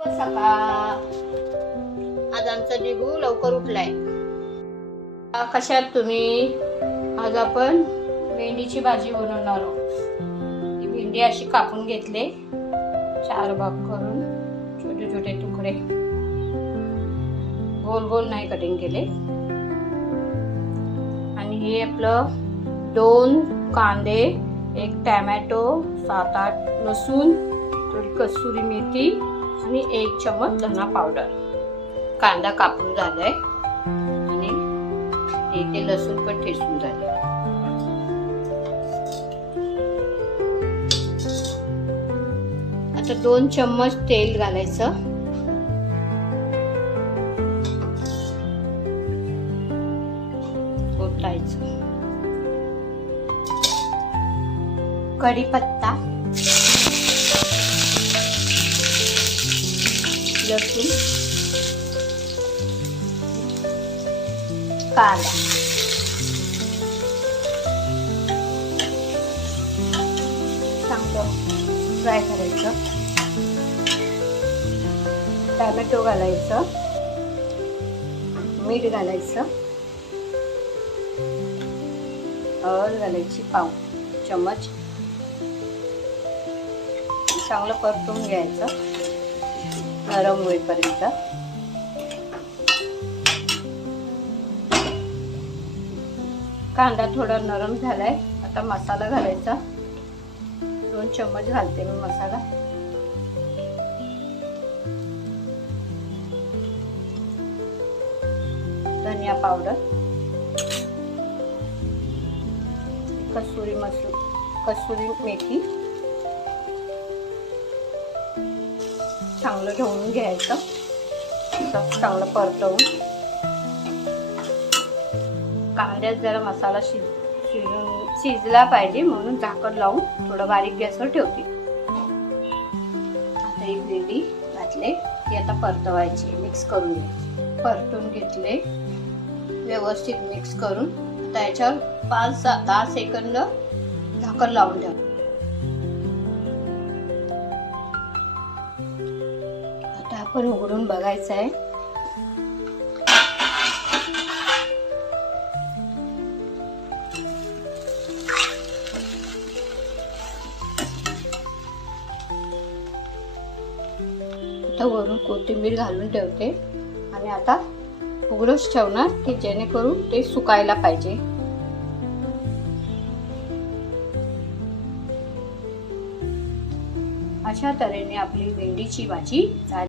आज आमचा डिगू लवकर उठलाय. कशात तुम्ही? आज आपण भेंडीची भाजी बनवणार आहोत. ही भेंडी अशी कापून घेतले चार भाग करून छोटे छोटे तुकडे. गोल गोल नाही कटिंग केले. आणि हे आपलं दोन कांदे एक टॅमॅटो सात आठ लसूण थोडी कसुरी मेथी आणि एक चमच धना पावडर कांदा कापून झालाय. आणि इथे लसूण पण ठेसून झाले. आता दोन चम्मच तेल घालायचं. ओतायचं. कढीपत्ता. लसूण कांदा. चांगलं फ्राय करायचं. टॅमॅटो घालायचं. मीठ घालायचं. हळद घालायची पाव चमच चांगलं परतून घ्यायचं. नरम होईपर्यंत. कांदा थोडा नरम झालाय. आता मसाला घालायचा. दोन चम्मच घालते मी मसाला. धनिया पावडर. कसुरी मसूर कसुरी मेथी. चांगलं ढवळून घ्यायचं. चांगलं परतवून. कांद्यात जरा मसाला शिज शिजून शिजला पाहिजे म्हणून झाकण लावून थोडं बारीक गॅसवर ठेवते. आता एक ग्रेव्ही घातले. ती आता परतवायची मिक्स करून घ्यायची. परतून घेतले. व्यवस्थित मिक्स करून. आता याच्यावर पाच सहा दहा सेकंद झाकण लावून ठेव आपण उघडून बघायचं आहे. आता वरून कोथिंबीर घालून ठेवते. आणि आता उघडच ठेवणार की जेणेकरून ते सुकायला पाहिजे. अशा तऱ्हेने आपली भेंडीची भाजी झाली.